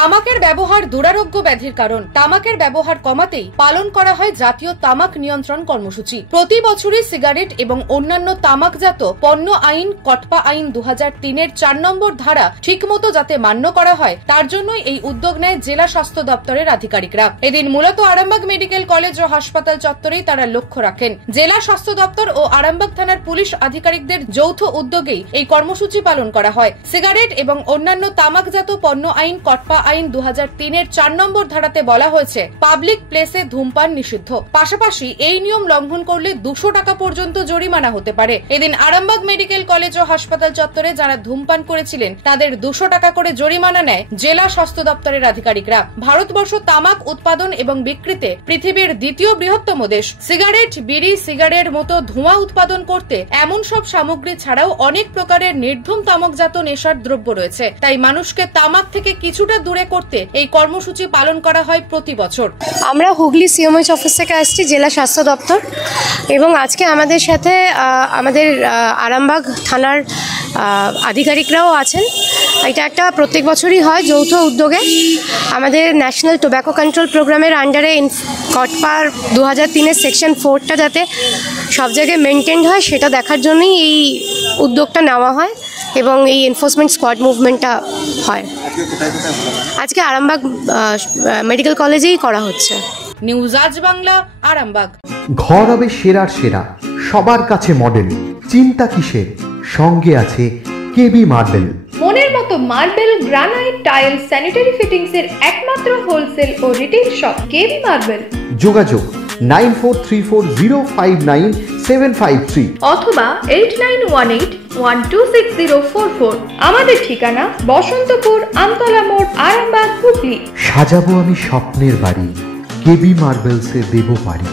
তামাকের ব্যবহার দুরারোগ্য ব্যাধির কারণ। তামাকের ব্যবহার কমাতেই পালন করা হয় জাতীয় তামাক নিয়ন্ত্রণ কর্মসূচি। প্রতি বছরই সিগারেট এবং অন্যান্য তামাকজাত পণ্য আইন কটপা আইন 2003-এর 4 নম্বর ধারা ঠিকমতো যাতে মান্য করা হয় তার জন্যই এই উদ্যোগ নেয় জেলা স্বাস্থ্য দপ্তরের আধিকারিকরা। এদিন মূলত আরামবাগ মেডিকেল কলেজ ও হাসপাতাল চত্বরেই তারা লক্ষ্য রাখেন। জেলা স্বাস্থ্য দপ্তর ও আরামবাগ থানার পুলিশ আধিকারিকদের যৌথ উদ্যোগেই এই কর্মসূচি পালন করা হয়। সিগারেট এবং অন্যান্য তামাকজাত পণ্য আইন কটপা আইন 2003-এর 4 নম্বর ধারাতে বলা হয়েছে পাবলিক প্লেসে ধূমপান নিষিদ্ধ। পাশাপাশি এই নিয়ম লঙ্ঘন করলে 200 টাকা পর্যন্ত জরিমানা হতে পারে। এদিন আরামবাগ মেডিকেল কলেজ ও হাসপাতাল চত্বরে যারা ধূমপান করেছিলেন তাদের 200 টাকা করে জরিমানা নেয় জেলা স্বাস্থ্য দপ্তরের আধিকারিকরা। ভারতবর্ষ তামাক উৎপাদন এবং বিক্রিতে পৃথিবীর দ্বিতীয় বৃহত্তম দেশ। সিগারেট, বিড়ি, সিগারেট মতো ধোঁয়া উৎপাদন করতে এমন সব সামগ্রী ছাড়াও অনেক প্রকারের নির্ধূম তামাকজাত নেশার দ্রব্য রয়েছে। তাই মানুষকে তামাক থেকে কিছুটা দূরে করতে এই কর্মসূচি পালন করা হয় প্রতি বছর। আমরা হুগলি সিএমএইচ অফিস থেকে আসছি, জেলা স্বাস্থ্য দপ্তর, এবং আজকে আমাদের সাথে আমাদের আরামবাগ থানার আধিকারিকরাও আছেন। এটা একটা প্রত্যেক বছরই হয় যৌথ উদ্যোগে। আমাদের ন্যাশনাল টোব্যাকো কন্ট্রোল প্রোগ্রামের আন্ডারে কটপার 2003-এর সেকশন 4টা যাতে সব জায়গায় মেনটেন্ড হয় সেটা দেখার জন্যই এই উদ্যোগটা নেওয়া হয় এবং এই এনফোর্সমেন্ট স্কোয়াড মুভমেন্টটা হয়। আজকে আরামবাগ মেডিকেল কলেজেই করা হচ্ছে। নিউজ আজ বাংলা, আরামবাগ। ঘর হবে সেরার সেরা, সবার কাছে মডেল। চিন্তা কিসের? সঙ্গে আছে কেবি মার্বেল। মনের মতো marble, granite, tile, sanitary fittings এর একমাত্র হোলসেল ও রিটেল শপ কেবি মার্বেল। যোগাযোগ 9434059753 অথবা 8918126044। আমাদের ঠিকানা বসন্তপুর, আমতলা মোড়, আরামবাগ, হুগলি। সাজাবো আমি স্বপ্নের বাড়ি, কেবি মার্বেলসে দেবো বাড়ি।